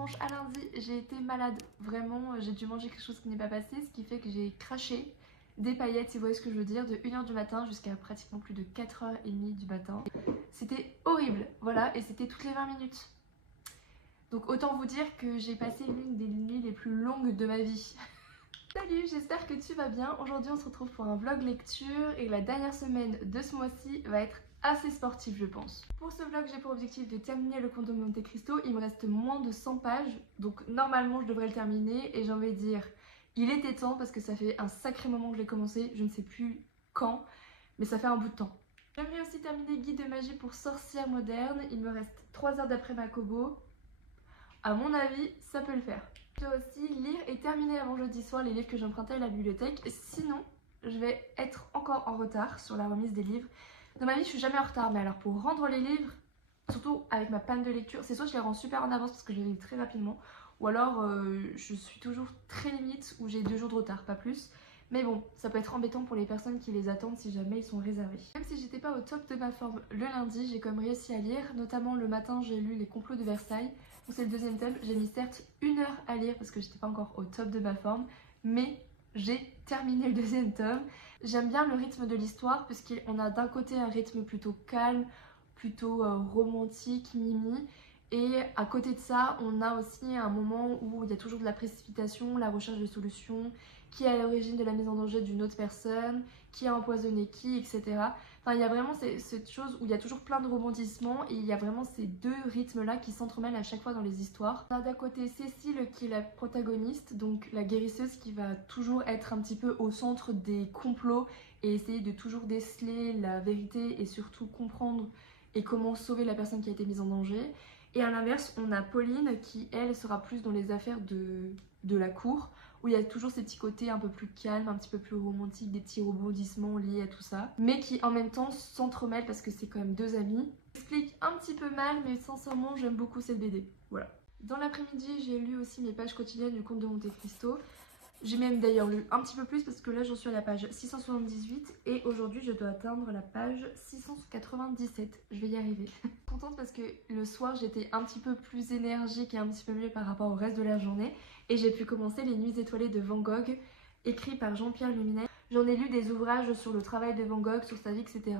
dimanche à lundi, j'ai été malade. Vraiment, j'ai dû manger quelque chose qui n'est pas passé, ce qui fait que j'ai craché des paillettes, si vous voyez ce que je veux dire, de 1h du matin jusqu'à pratiquement plus de 4h30 du matin. C'était horrible, voilà, et c'était toutes les 20 minutes. Donc autant vous dire que j'ai passé l'une des nuits les plus longues de ma vie. Salut, j'espère que tu vas bien. Aujourd'hui on se retrouve pour un vlog lecture et la dernière semaine de ce mois-ci va être assez sportive je pense. Pour ce vlog j'ai pour objectif de terminer le Comte de Monte Cristo. Il me reste moins de 100 pages, donc normalement je devrais le terminer et j'ai envie de dire il était temps parce que ça fait un sacré moment que je l'ai commencé, je ne sais plus quand, mais ça fait un bout de temps. J'aimerais aussi terminer Guide de magie pour sorcières modernes. Il me reste 3 heures d'après Makobo. À mon avis, ça peut le faire. Je dois aussi lire et terminer avant jeudi soir les livres que j'empruntais à la bibliothèque. Sinon, je vais être encore en retard sur la remise des livres. Dans ma vie, je suis jamais en retard, mais alors pour rendre les livres, surtout avec ma panne de lecture, c'est soit je les rends super en avance parce que je les lis très rapidement, ou alors je suis toujours très limite où j'ai 2 jours de retard, pas plus. Mais bon, ça peut être embêtant pour les personnes qui les attendent si jamais ils sont réservés. Même si j'étais pas au top de ma forme le lundi, j'ai quand même réussi à lire. Notamment le matin, j'ai lu Les complots de Versailles. C'est le deuxième tome. J'ai mis certes 1 heure à lire parce que j'étais pas encore au top de ma forme, mais j'ai terminé le deuxième tome. J'aime bien le rythme de l'histoire puisqu'on a d'un côté un rythme plutôt calme, plutôt romantique, mimi. Et à côté de ça, on a aussi un moment où il y a toujours de la précipitation, la recherche de solutions, qui est à l'origine de la mise en danger d'une autre personne, qui a empoisonné qui, etc. Enfin, il y a vraiment cette chose où il y a toujours plein de rebondissements et il y a vraiment ces 2 rythmes-là qui s'entremêlent à chaque fois dans les histoires. On a d'un côté Cécile qui est la protagoniste, donc la guérisseuse qui va toujours être un petit peu au centre des complots et essayer de toujours déceler la vérité et surtout comprendre et comment sauver la personne qui a été mise en danger. Et à l'inverse, on a Pauline qui, elle, sera plus dans les affaires de la cour, où il y a toujours ces petits côtés un peu plus calmes, un petit peu plus romantiques, des petits rebondissements liés à tout ça, mais qui en même temps s'entremêlent parce que c'est quand même 2 amis. J'explique un petit peu mal, mais sincèrement, j'aime beaucoup cette BD. Voilà. Dans l'après-midi, j'ai lu aussi mes pages quotidiennes du Comte de Monte Cristo. J'ai même d'ailleurs lu un petit peu plus parce que là j'en suis à la page 678 et aujourd'hui je dois atteindre la page 697. Je vais y arriver. Contente parce que le soir j'étais un petit peu plus énergique et un petit peu mieux par rapport au reste de la journée et j'ai pu commencer Les Nuits étoilées de Van Gogh, écrit par Jean-Pierre Luminet. J'en ai lu des ouvrages sur le travail de Van Gogh, sur sa vie, etc.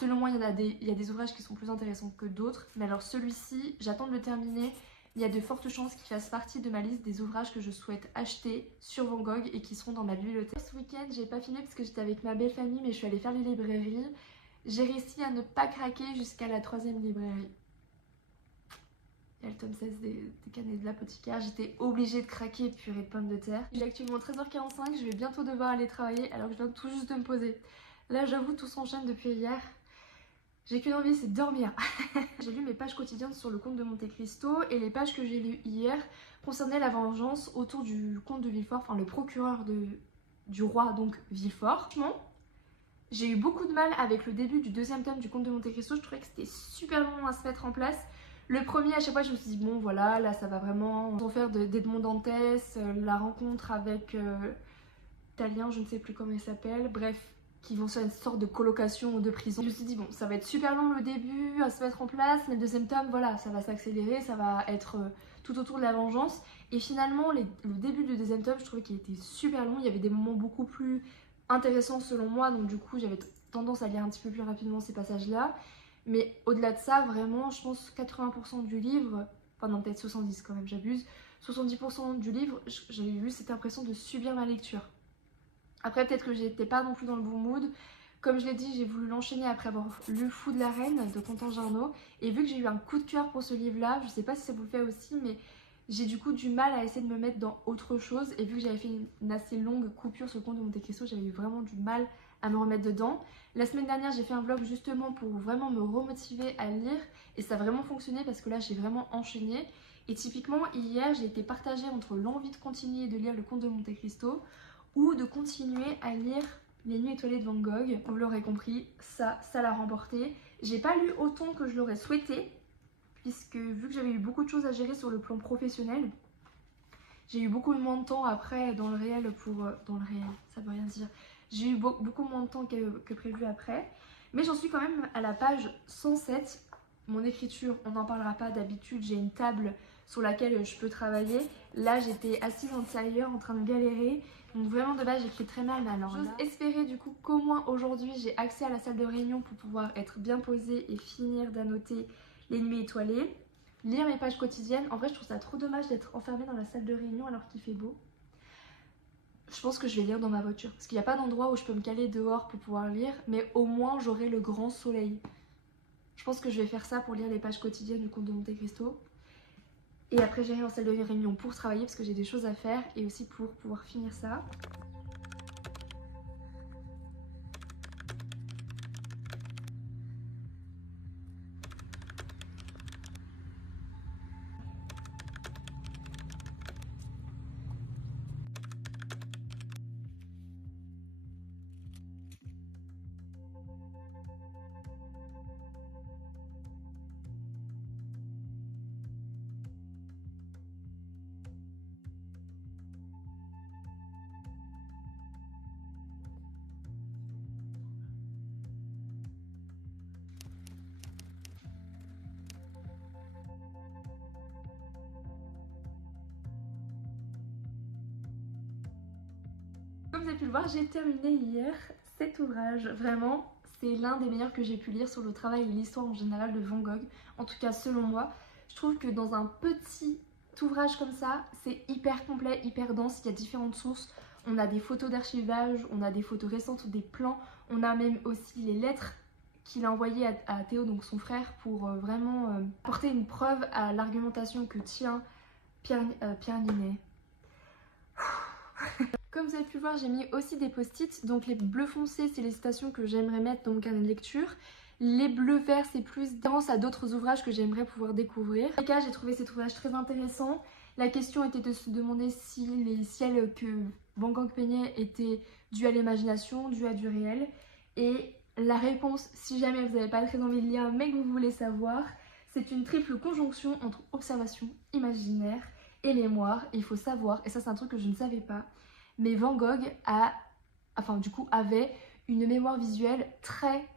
Selon moi il y a des ouvrages qui sont plus intéressants que d'autres, mais alors celui-ci j'attends de le terminer. Il y a de fortes chances qu'il fasse partie de ma liste des ouvrages que je souhaite acheter sur Van Gogh et qui seront dans ma bibliothèque. Ce week-end, j'ai pas filmé parce que j'étais avec ma belle famille, mais je suis allée faire les librairies. J'ai réussi à ne pas craquer jusqu'à la 3e librairie. Il y a le tome 16 des Canets de l'apothicaire. J'étais obligée de craquer, purée de pommes de terre. Il est actuellement 13h45, je vais bientôt devoir aller travailler alors que je viens tout juste de me poser. Là, j'avoue, tout s'enchaîne depuis hier. J'ai qu'une envie, c'est de dormir. J'ai lu mes pages quotidiennes sur le Comte de Monte Cristo et les pages que j'ai lues hier concernaient la vengeance autour du comte de Villefort, enfin le procureur du roi, donc Villefort. Franchement, j'ai eu beaucoup de mal avec le début du 2e tome du Comte de Monte Cristo. Je trouvais que c'était super long à se mettre en place. Le premier, à chaque fois, je me suis dit, bon voilà, là ça va vraiment en faire d'Edmond Dantès, la rencontre avec Italien, je ne sais plus comment il s'appelle, bref, qui vont sur une sorte de colocation ou de prison. Je me suis dit bon, ça va être super long le début à se mettre en place, mais le 2e tome, voilà, ça va s'accélérer, ça va être tout autour de la vengeance. Et finalement, le début du 2e tome, je trouvais qu'il était super long, il y avait des moments beaucoup plus intéressants selon moi, donc du coup j'avais tendance à lire un petit peu plus rapidement ces passages-là. Mais au-delà de ça, vraiment, je pense 80% du livre, enfin non, peut-être 70 quand même, j'abuse, 70% du livre, j'ai eu cette impression de subir ma lecture. Après, peut-être que j'étais pas non plus dans le bon mood. Comme je l'ai dit, j'ai voulu l'enchaîner après avoir lu Fou de la Reine de Quentin Jarnot. Et vu que j'ai eu un coup de cœur pour ce livre-là, je sais pas si ça vous le fait aussi, mais j'ai du coup du mal à essayer de me mettre dans autre chose. Et vu que j'avais fait une assez longue coupure sur le Comte de Monte Cristo, j'avais eu vraiment du mal à me remettre dedans. La semaine dernière, j'ai fait un vlog justement pour vraiment me remotiver à lire. Et ça a vraiment fonctionné parce que là, j'ai vraiment enchaîné. Et typiquement, hier, j'ai été partagée entre l'envie de continuer de lire le Comte de Monte Cristo ou de continuer à lire Les Nuits étoilées de Van Gogh. Vous l'aurez compris, ça l'a remporté. J'ai pas lu autant que je l'aurais souhaité, puisque vu que j'avais eu beaucoup de choses à gérer sur le plan professionnel, j'ai eu beaucoup moins de temps après dans le réel dans le réel, ça veut rien dire. J'ai eu beaucoup moins de temps que prévu après, mais j'en suis quand même à la page 107. mon écriture, on n'en parlera pas. D'habitude, j'ai une table sur laquelle je peux travailler. Là, j'étais assise en tailleur en train de galérer. Donc vraiment de base, j'écris très mal. Mais alors j'ose espérer du coup qu'au moins aujourd'hui, j'ai accès à la salle de réunion pour pouvoir être bien posée et finir d'annoter les nuits étoilées. Lire mes pages quotidiennes. En vrai, je trouve ça trop dommage d'être enfermée dans la salle de réunion alors qu'il fait beau. Je pense que je vais lire dans ma voiture. Parce qu'il n'y a pas d'endroit où je peux me caler dehors pour pouvoir lire. Mais au moins, j'aurai le grand soleil. Je pense que je vais faire ça pour lire les pages quotidiennes du Comte de Monte Cristo. Et après j'irai en salle de réunion pour travailler parce que j'ai des choses à faire et aussi pour pouvoir finir ça. Comme vous avez pu le voir, j'ai terminé hier cet ouvrage. Vraiment, c'est l'un des meilleurs que j'ai pu lire sur le travail et l'histoire en général de Van Gogh. En tout cas, selon moi, je trouve que dans un petit ouvrage comme ça, c'est hyper complet, hyper dense. Il y a différentes sources. On a des photos d'archivage, on a des photos récentes, des plans. On a même aussi les lettres qu'il a envoyées à Théo, donc son frère, pour vraiment apporter une preuve à l'argumentation que tient Pierre Ninet. Comme vous avez pu voir, j'ai mis aussi des post-it. Donc les bleus foncés, c'est les citations que j'aimerais mettre dans mon carnet de lecture. Les bleus verts, c'est plus dense à d'autres ouvrages que j'aimerais pouvoir découvrir. En tout cas, j'ai trouvé cet ouvrage très intéressant. La question était de se demander si les ciels que Van Gogh peignait étaient dus à l'imagination, dus à du réel. Et la réponse, si jamais vous n'avez pas très envie de lire mais que vous voulez savoir, c'est une triple conjonction entre observation, imaginaire et mémoire. Et il faut savoir, et ça c'est un truc que je ne savais pas, mais Van Gogh avait une mémoire visuelle très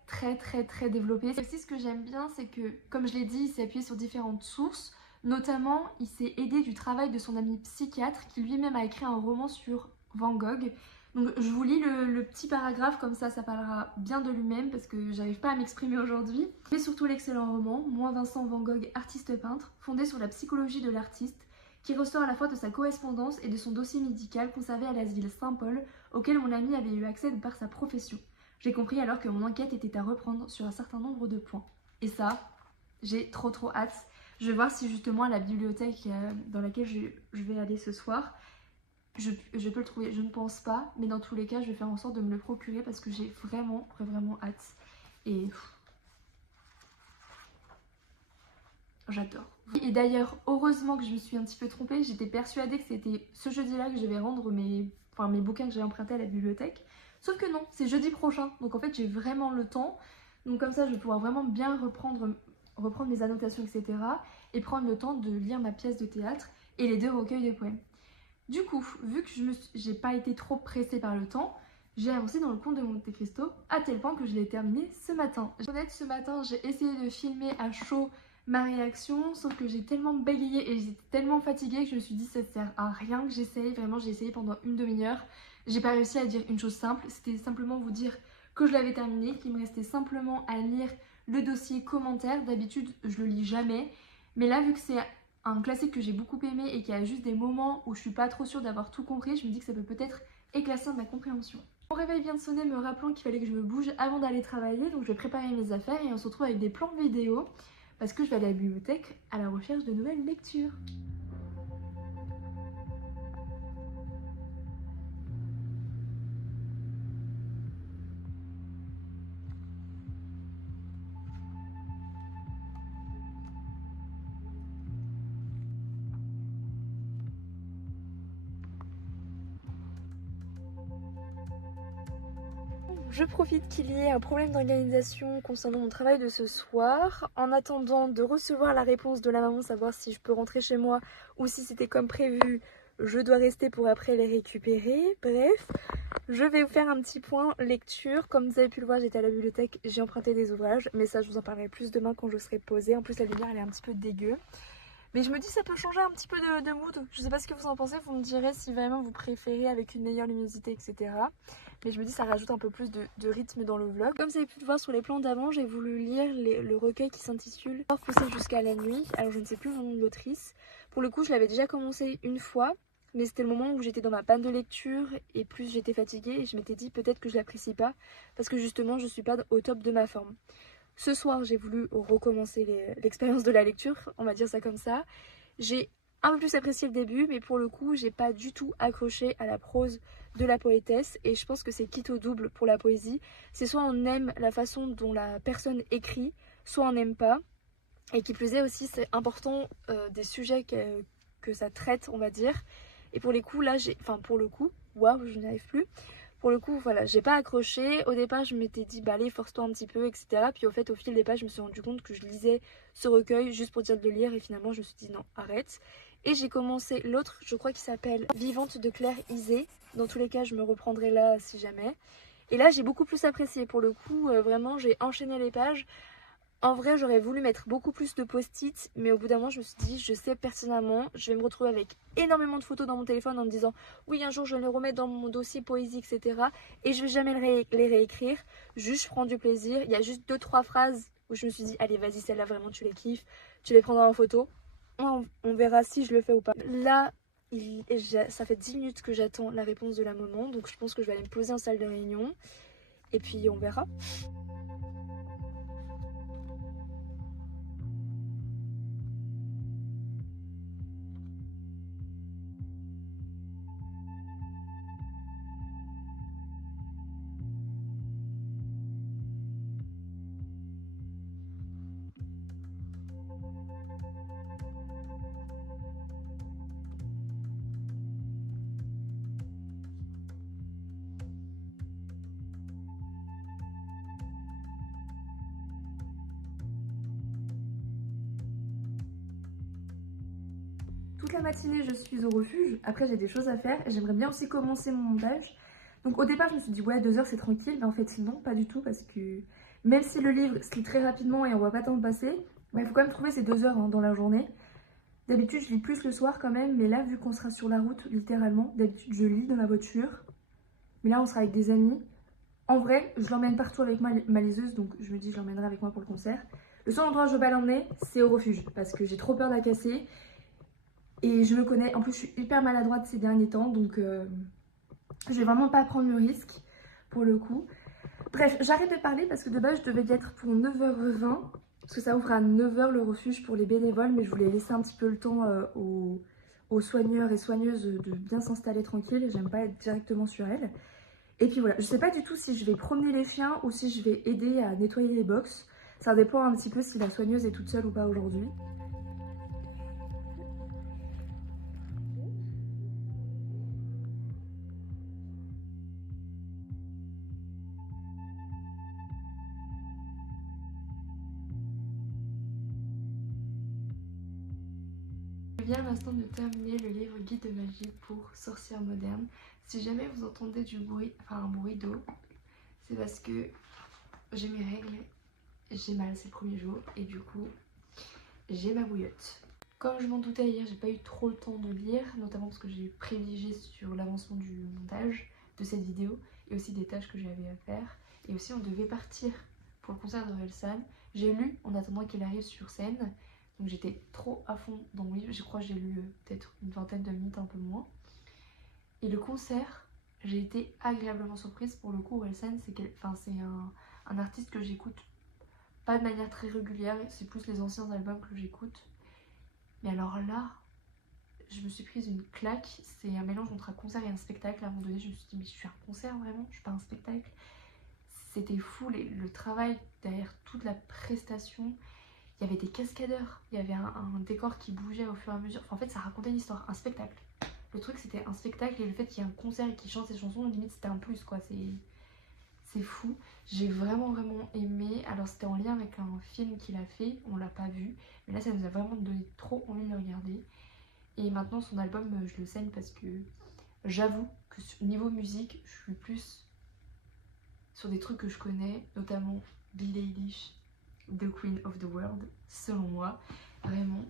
développée. Et aussi ce que j'aime bien, c'est que, comme je l'ai dit, il s'est appuyé sur différentes sources. Notamment, il s'est aidé du travail de son ami psychiatre qui lui-même a écrit un roman sur Van Gogh. Donc je vous lis le petit paragraphe, comme ça parlera bien de lui-même parce que j'arrive pas à m'exprimer aujourd'hui. Mais surtout l'excellent roman, Moi Vincent Van Gogh, artiste peintre, fondé sur la psychologie de l'artiste, qui ressort à la fois de sa correspondance et de son dossier médical conservé à l'asile Saint-Paul, auquel mon ami avait eu accès de par sa profession. J'ai compris alors que mon enquête était à reprendre sur un certain nombre de points. Et ça, j'ai trop hâte. Je vais voir si justement à la bibliothèque dans laquelle je vais aller ce soir, je peux le trouver. Je ne pense pas, mais dans tous les cas, je vais faire en sorte de me le procurer parce que j'ai vraiment hâte. Et j'adore. Et d'ailleurs, heureusement que je me suis un petit peu trompée, j'étais persuadée que c'était ce jeudi-là que je vais rendre mes bouquins que j'ai empruntés à la bibliothèque. Sauf que non, c'est jeudi prochain, donc en fait j'ai vraiment le temps. Donc comme ça je vais pouvoir vraiment bien reprendre mes annotations, etc. Et prendre le temps de lire ma pièce de théâtre et les 2 recueils de poèmes. Du coup, vu que j'ai pas été trop pressée par le temps, j'ai avancé dans le Comte de Monte Cristo à tel point que je l'ai terminé ce matin. Honnête, ce matin j'ai essayé de filmer à chaud ma réaction, sauf que j'ai tellement bégayé et j'étais tellement fatiguée que je me suis dit ça sert à rien que j'essaye. Vraiment, j'ai essayé pendant une demi-heure. J'ai pas réussi à dire une chose simple, c'était simplement vous dire que je l'avais terminé, qu'il me restait simplement à lire le dossier commentaire. D'habitude, je le lis jamais, mais là, vu que c'est un classique que j'ai beaucoup aimé et qu'il y a juste des moments où je suis pas trop sûre d'avoir tout compris, je me dis que ça peut peut-être éclaircir ma compréhension. Mon réveil vient de sonner me rappelant qu'il fallait que je me bouge avant d'aller travailler, donc je vais préparer mes affaires et on se retrouve avec des plans vidéo parce que je vais aller à la bibliothèque à la recherche de nouvelles lectures. Je profite qu'il y ait un problème d'organisation concernant mon travail de ce soir, en attendant de recevoir la réponse de la maman, savoir si je peux rentrer chez moi ou si c'était comme prévu je dois rester pour après les récupérer. Bref, je vais vous faire un petit point lecture. Comme vous avez pu le voir, j'étais à la bibliothèque, j'ai emprunté des ouvrages, mais ça je vous en parlerai plus demain quand je serai posée. En plus la lumière elle est un petit peu dégueu. Mais je me dis ça peut changer un petit peu de mood. Je sais pas ce que vous en pensez, vous me direz si vraiment vous préférez avec une meilleure luminosité, etc. Mais je me dis ça rajoute un peu plus de rythme dans le vlog. Comme vous avez pu le voir sur les plans d'avant, j'ai voulu lire le recueil qui s'intitule Pousser jusqu'à la nuit. Alors je ne sais plus le nom de l'autrice. Pour le coup je l'avais déjà commencé une fois, mais c'était le moment où j'étais dans ma panne de lecture et plus j'étais fatiguée et je m'étais dit peut-être que je l'apprécie pas parce que justement je suis pas au top de ma forme. Ce soir, j'ai voulu recommencer l'expérience de la lecture, on va dire ça comme ça. J'ai un peu plus apprécié le début, mais pour le coup, j'ai pas du tout accroché à la prose de la poétesse. Et je pense que c'est quitte au double pour la poésie. C'est soit on aime la façon dont la personne écrit, soit on n'aime pas. Et qui plus est aussi, c'est important des sujets que ça traite, on va dire. Et pour les coups, là, pour le coup, waouh, je n'y arrive plus. Pour le coup, voilà, j'ai pas accroché. Au départ, je m'étais dit, bah allez, force-toi un petit peu, etc. Puis au fait, au fil des pages, je me suis rendu compte que je lisais ce recueil juste pour dire de le lire. Et finalement, je me suis dit, non, arrête. Et j'ai commencé l'autre, je crois qu'il s'appelle Vivante de Claire Isé. Dans tous les cas, je me reprendrai là si jamais. Et là, j'ai beaucoup plus apprécié. Pour le coup, vraiment, j'ai enchaîné les pages. En vrai, j'aurais voulu mettre beaucoup plus de post-it, mais au bout d'un moment, je me suis dit, je sais pertinemment, je vais me retrouver avec énormément de photos dans mon téléphone en me disant, oui, un jour, je vais les remettre dans mon dossier poésie, etc. Et je vais jamais les réécrire. Juste, je prends du plaisir. Il y a juste 2-3 phrases où je me suis dit, allez, vas-y, celle-là, vraiment, tu les kiffes. Tu les prendras en photo. On verra si je le fais ou pas. Là, ça fait 10 minutes que j'attends la réponse de la maman, donc je pense que je vais aller me poser en salle de réunion. Et puis, on verra. Toute la matinée, je suis au refuge. Après, j'ai des choses à faire et j'aimerais bien aussi commencer mon montage. Donc au départ, je me suis dit, ouais, 2 heures, c'est tranquille. Mais en fait, non, pas du tout. Parce que même si le livre se lit très rapidement et on voit pas tant passer, bah, il faut quand même trouver ces 2 heures hein, dans la journée. D'habitude, je lis plus le soir quand même. Mais là, vu qu'on sera sur la route, littéralement, d'habitude, je lis dans ma voiture. Mais là, on sera avec des amis. En vrai, je l'emmène partout avec ma liseuse. Donc je me dis, je l'emmènerai avec moi pour le concert. Le seul endroit où je veux pas l'emmener, c'est au refuge. Parce que j'ai trop peur de la casser. Et je me connais, en plus je suis hyper maladroite ces derniers temps, donc je vais vraiment pas prendre le risque pour le coup. Bref, j'arrête de parler parce que de base je devais y être pour 9h20, parce que ça ouvre à 9h le refuge pour les bénévoles, mais je voulais laisser un petit peu le temps aux soigneurs et soigneuses de bien s'installer tranquille, j'aime pas être directement sur elles. Et puis voilà, je sais pas du tout si je vais promener les chiens ou si je vais aider à nettoyer les box. Ça dépend un petit peu si la soigneuse est toute seule ou pas aujourd'hui. Je viens à l'instant de terminer le livre Guide de magie pour sorcières modernes. Si jamais vous entendez du bruit, enfin un bruit d'eau, c'est parce que j'ai mes règles, j'ai mal ces premiers jours et du coup j'ai ma bouillotte. Comme je m'en doutais hier, j'ai pas eu trop le temps de lire, notamment parce que j'ai privilégié sur l'avancement du montage de cette vidéo et aussi des tâches que j'avais à faire. Et aussi on devait partir pour le concert de Orelsan. J'ai lu en attendant qu'il arrive sur scène. Donc j'étais trop à fond dans le livre, je crois que j'ai lu peut-être une vingtaine de minutes, un peu moins. Et le concert, j'ai été agréablement surprise. Pour le coup, Orelsan, c'est un artiste que j'écoute pas de manière très régulière, c'est plus les anciens albums que j'écoute. Mais alors là, je me suis prise une claque, c'est un mélange entre un concert et un spectacle. À un moment donné, je me suis dit, mais je suis un concert vraiment, je suis pas un spectacle. C'était fou, le travail derrière toute la prestation. Il y avait des cascadeurs, il y avait un décor qui bougeait au fur et à mesure. Enfin, en fait, ça racontait une histoire, un spectacle. Le truc, c'était un spectacle et le fait qu'il y ait un concert et qu'il chante ses chansons, limite, c'était un plus, quoi. C'est fou. J'ai vraiment aimé. Alors, c'était en lien avec un film qu'il a fait, on l'a pas vu. Mais là, ça nous a vraiment donné trop envie de le regarder. Et maintenant son album je le saigne parce que j'avoue que niveau musique je suis plus sur des trucs que je connais, notamment Billie Eilish, The Queen of the World, selon moi, vraiment.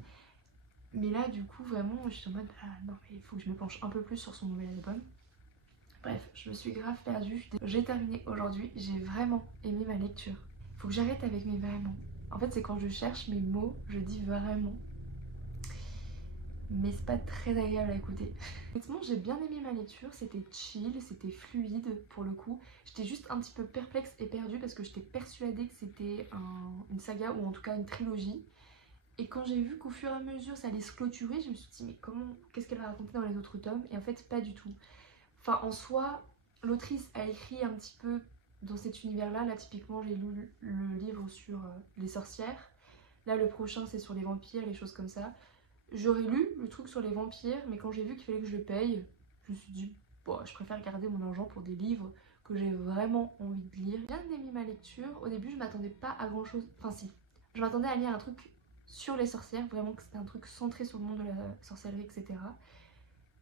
Mais là du coup vraiment je suis en mode ah non mais il faut que je me penche un peu plus sur son nouvel album. Bref, je me suis grave perdue. J'ai terminé aujourd'hui, j'ai vraiment aimé ma lecture. Faut que j'arrête avec mes vraiment. En fait c'est quand je cherche mes mots, je dis vraiment. Mais c'est pas très agréable à écouter. Honnêtement j'ai bien aimé ma lecture, c'était chill, c'était fluide pour le coup. J'étais juste un petit peu perplexe et perdue parce que j'étais persuadée que c'était une saga ou en tout cas une trilogie. Et quand j'ai vu qu'au fur et à mesure ça allait se clôturer, je me suis dit mais comment, qu'est-ce qu'elle va raconter dans les autres tomes? Et en fait pas du tout. Enfin en soi, l'autrice a écrit un petit peu dans cet univers-là. Là typiquement j'ai lu le livre sur les sorcières. Là le prochain c'est sur les vampires, les choses comme ça. J'aurais lu le truc sur les vampires, mais quand j'ai vu qu'il fallait que je le paye, je me suis dit bon, je préfère garder mon argent pour des livres que j'ai vraiment envie de lire. J'ai bien aimé ma lecture. Au début je m'attendais pas à grand chose, enfin si, je m'attendais à lire un truc sur les sorcières, vraiment que c'était un truc centré sur le monde de la sorcellerie, etc.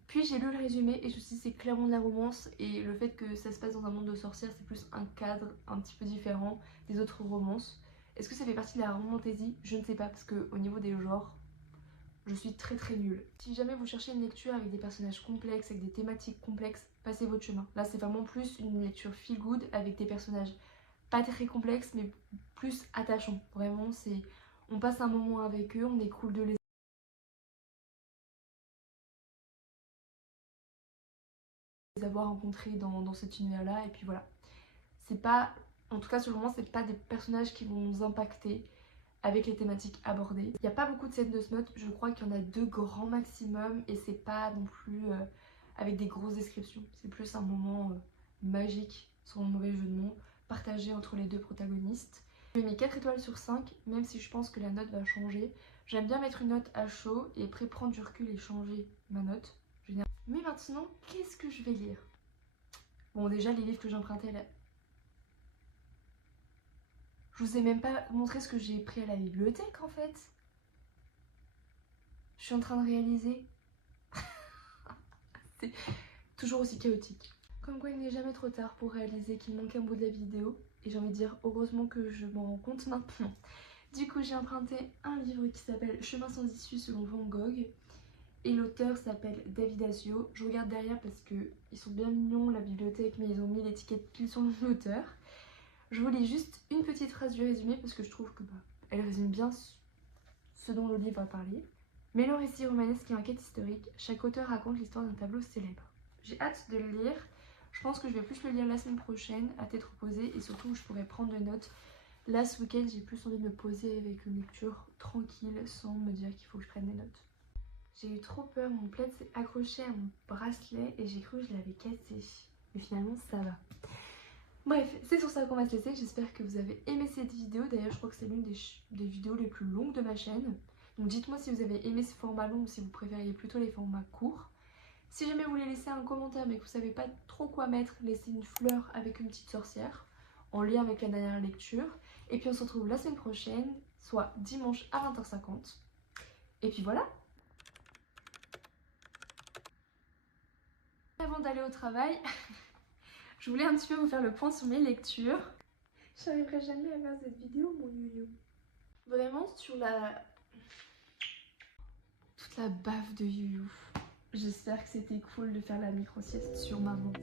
Puis j'ai lu le résumé et je me suis dit c'est clairement de la romance, et le fait que ça se passe dans un monde de sorcières c'est plus un cadre un petit peu différent des autres romances. Est-ce que ça fait partie de la romantasy? Je ne sais pas, parce que au niveau des genres je suis très nulle. Si jamais vous cherchez une lecture avec des personnages complexes, avec des thématiques complexes, passez votre chemin. Là c'est vraiment plus une lecture feel good avec des personnages pas très complexes mais plus attachants. Vraiment c'est, on passe un moment avec eux, on est cool de les avoir rencontrés dans cet univers là, et puis voilà. C'est pas, en tout cas sur le moment c'est pas des personnages qui vont nous impacter avec les thématiques abordées. Il n'y a pas beaucoup de scènes de smut, je crois qu'il y en a 2 grands maximum, et c'est pas non plus avec des grosses descriptions. C'est plus un moment magique, sans mauvais jeu de mots, partagé entre les 2 protagonistes. Je mets 4 étoiles sur 5, même si je pense que la note va changer. J'aime bien mettre une note à chaud et après prendre du recul et changer ma note. Mais maintenant, qu'est-ce que je vais lire? Bon déjà les livres que j'empruntais là... Je vous ai même pas montré ce que j'ai pris à la bibliothèque en fait. Je suis en train de réaliser. C'est toujours aussi chaotique. Comme quoi il n'est jamais trop tard pour réaliser qu'il manque un bout de la vidéo. Et j'ai envie de dire heureusement que je m'en rends compte maintenant. Du coup j'ai emprunté un livre qui s'appelle Chemin sans issue selon Van Gogh. Et l'auteur s'appelle David Asio. Je regarde derrière parce qu'ils sont bien mignons la bibliothèque, mais ils ont mis l'étiquette pile sur l'auteur. Je vous lis juste une petite phrase du résumé parce que je trouve que elle résume bien ce dont le livre va parler. Mêlant récit romanesque et enquête historique, chaque auteur raconte l'histoire d'un tableau célèbre. J'ai hâte de le lire. Je pense que je vais plus le lire la semaine prochaine à tête reposée, et surtout je pourrai prendre des notes. Là ce week-end j'ai plus envie de me poser avec une lecture tranquille sans me dire qu'il faut que je prenne des notes. J'ai eu trop peur, mon plaid s'est accroché à mon bracelet et j'ai cru que je l'avais cassé. Mais finalement ça va. Bref, c'est sur ça qu'on va se laisser. J'espère que vous avez aimé cette vidéo. D'ailleurs, je crois que c'est l'une des vidéos les plus longues de ma chaîne. Donc dites-moi si vous avez aimé ce format long ou si vous préfériez plutôt les formats courts. Si jamais vous voulez laisser un commentaire mais que vous savez pas trop quoi mettre, laissez une fleur avec une petite sorcière en lien avec la dernière lecture. Et puis on se retrouve la semaine prochaine, soit dimanche à 20h50. Et puis voilà. Avant d'aller au travail, je voulais un petit peu vous faire le point sur mes lectures. J'arriverai jamais à faire cette vidéo, mon yoyo. Vraiment sur toute la baffe de yoyo. J'espère que c'était cool de faire la micro-sieste sur maman.